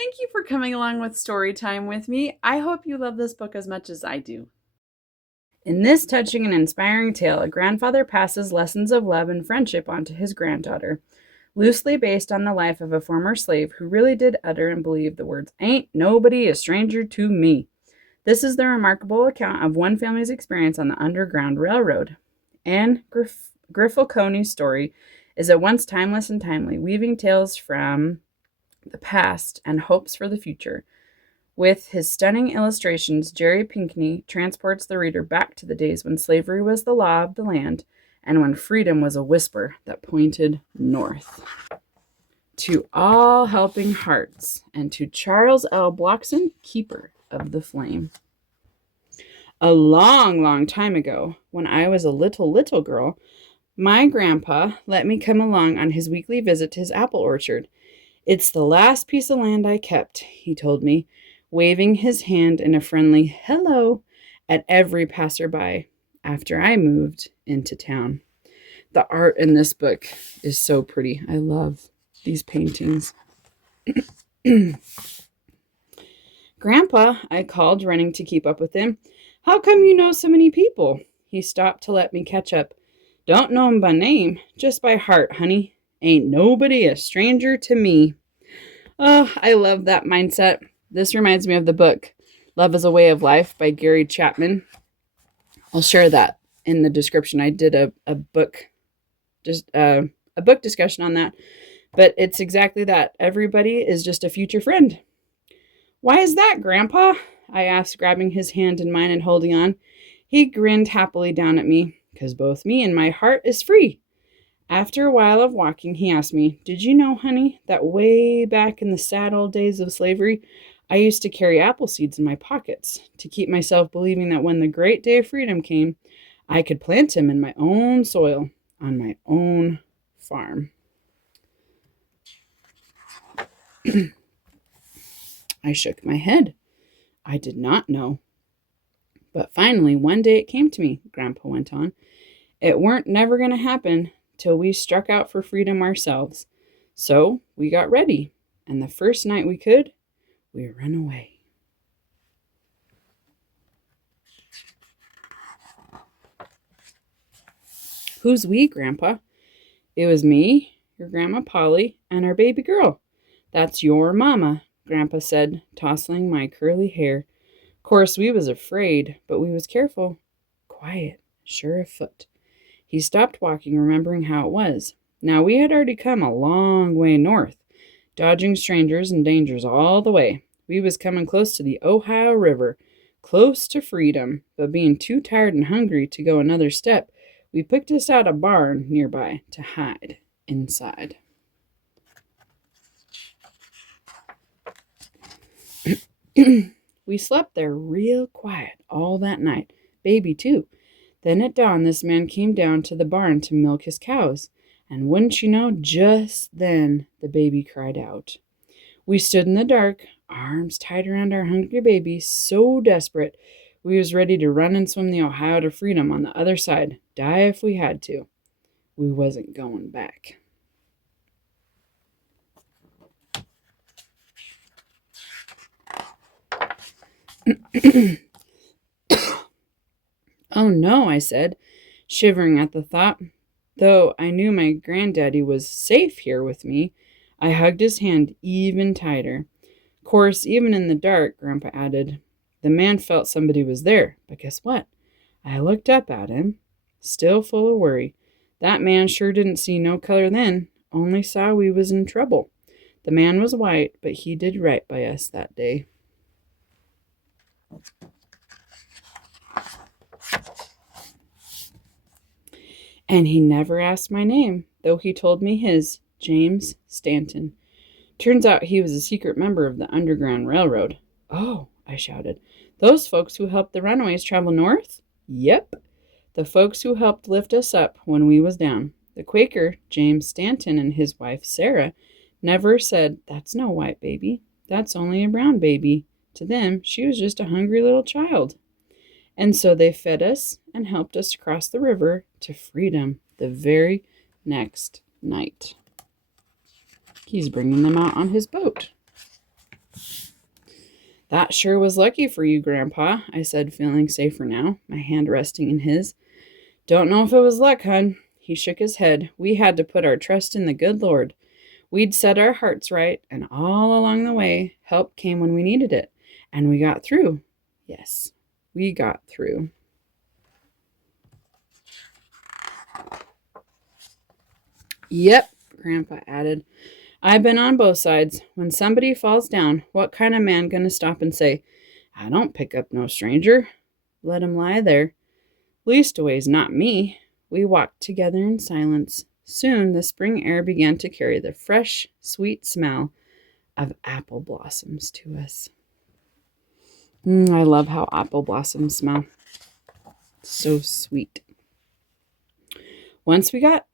Thank you for coming along with story time with me. I hope you love this book as much as I do. In this touching and inspiring tale, a grandfather passes lessons of love and friendship on to his granddaughter, loosely based on the life of a former slave who really did utter and believe the words, "Ain't nobody a stranger to me." This is the remarkable account of one family's experience on the Underground Railroad. Anne Grifalconi's story is at once timeless and timely, weaving tales from the past and hopes for the future. With his stunning illustrations, Jerry Pinkney transports the reader back to the days when slavery was the law of the land and when freedom was a whisper that pointed north. To all helping hearts, and to Charles L. Blockson, keeper of the flame. A long, long time ago, when I was a little girl, my grandpa let me come along on his weekly visit to his apple orchard. "It's the last piece of land I kept," he told me, waving his hand in a friendly hello at every passerby after I moved into town. The art in this book is so pretty. I love these paintings. "Grandpa," I called, running to keep up with him. "How come you know so many people?" He stopped to let me catch up. "Don't know 'em by name, just by heart, honey. Ain't nobody a stranger to me." Oh, I love that mindset. This reminds me of the book Love is a Way of Life by Gary Chapman. I'll share that in the description. I did a book discussion on that, but it's exactly that. Everybody is just a future friend. "Why is that, Grandpa?" I asked, grabbing his hand in mine and holding on. He grinned happily down at me. "'Cause both me and my heart is free." After a while of walking, he asked me, "Did you know, honey, that way back in the sad old days of slavery, I used to carry apple seeds in my pockets to keep myself believing that when the great day of freedom came, I could plant them in my own soil on my own farm?" I shook my head. I did not know. "But finally, one day it came to me," Grandpa went on. "It weren't never going to happen till we struck out for freedom ourselves. So we got ready, and the first night we could, we run away." "Who's we, Grandpa?" "It was me, your Grandma Polly, and our baby girl. That's your mama," Grandpa said, tousling my curly hair. "'Course we was afraid, but we was careful. Quiet, sure of foot." He stopped walking, remembering how it was. Now we had already come a long way north, dodging strangers and dangers all the way. We was coming close to the Ohio River, close to freedom, but being too tired and hungry to go another step, we picked us out a barn nearby to hide inside. We slept there real quiet all that night, baby too. Then at dawn, this man came down to the barn to milk his cows, and wouldn't you know, just then the baby cried out. We stood in the dark, arms tied around our hungry baby, so desperate we was ready to run and swim the Ohio to freedom on the other side, die if we had to. We wasn't going back. "Oh no," I said, shivering at the thought. Though I knew my granddaddy was safe here with me, I hugged his hand even tighter. "'Course, even in the dark," Grandpa added, "the man felt somebody was there. But guess what? I looked up at him, still full of worry. That man sure didn't see no color then, only saw we was in trouble. The man was white, but he did right by us that day." "And he never asked my name, though he told me his, James Stanton. Turns out he was a secret member of the Underground Railroad." "Oh," I shouted, "those folks who helped the runaways travel north?" "Yep, the folks who helped lift us up when we was down. The Quaker, James Stanton, and his wife, Sarah, never said, 'That's no white baby. That's only a brown baby.' To them, she was just a hungry little child. And so they fed us and helped us cross the river to freedom the very next night." He's bringing them out on his boat. That sure was lucky for you, Grandpa, I said, feeling safer now, my hand resting in his. Don't know if it was luck, hon. He shook his head. We had to put our trust in the good Lord. We'd set our hearts right, and all along the way, help came when we needed it. And we got through. Yes, we got through. Yep, Grandpa added. I've been on both sides. When somebody falls down, what kind of man gonna stop and say, I don't pick up no stranger? Let him lie there. Leastways, not me. We walked together in silence. Soon the spring air began to carry the fresh, sweet smell of apple blossoms to us. I love how apple blossoms smell. So sweet. Once we got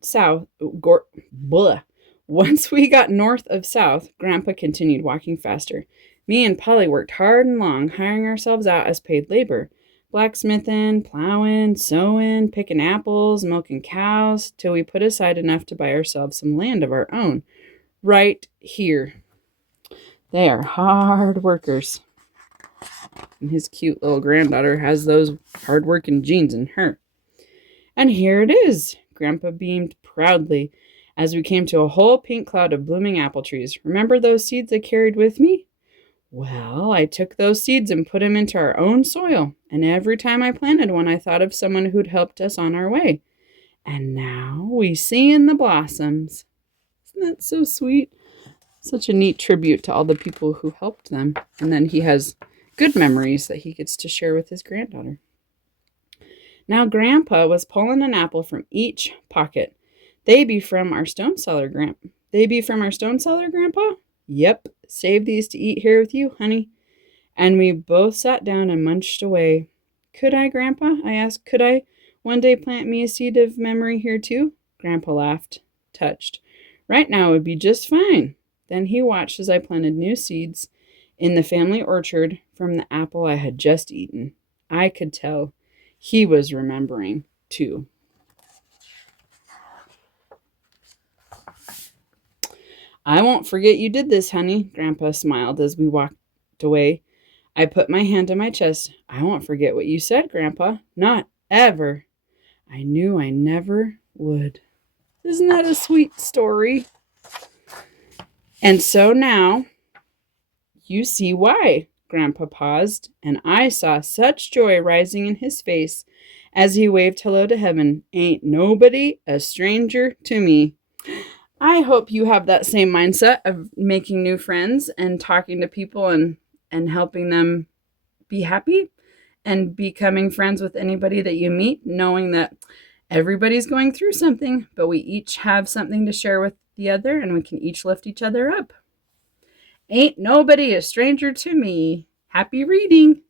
north of south, Grandpa continued walking faster. Me and Polly worked hard and long, hiring ourselves out as paid labor. Blacksmithing, plowing, sewing, picking apples, milking cows, till we put aside enough to buy ourselves some land of our own. Right here. They are hard workers. And his cute little granddaughter has those hard-working genes in her. And here it is, Grandpa beamed proudly as we came to a whole pink cloud of blooming apple trees. Remember those seeds I carried with me? Well, I took those seeds and put them into our own soil, and every time I planted one, I thought of someone who'd helped us on our way. And now we see in the blossoms. Isn't that so sweet? Such a neat tribute to all the people who helped them. And then he has good memories that he gets to share with his granddaughter. Now Grandpa was pulling an apple from each pocket. They be from our stone cellar, Grandpa. Yep, save these to eat here with you, honey. And we both sat down and munched away. Could I, Grandpa? I asked. Could I one day plant me a seed of memory here too? Grandpa laughed, touched. Right now would be just fine. Then he watched as I planted new seeds in the family orchard from the apple I had just eaten. I could tell he was remembering too. I won't forget you did this, honey, Grandpa smiled as we walked away. I put my hand on my chest. I won't forget what you said, Grandpa. Not ever. I knew I never would. Isn't that a sweet story? And so now, you see why, Grandpa paused, and I saw such joy rising in his face as he waved hello to heaven. Ain't nobody a stranger to me. I hope you have that same mindset of making new friends and talking to people and helping them be happy and becoming friends with anybody that you meet, knowing that everybody's going through something, but we each have something to share with the other and we can each lift each other up. Ain't nobody a stranger to me. Happy reading.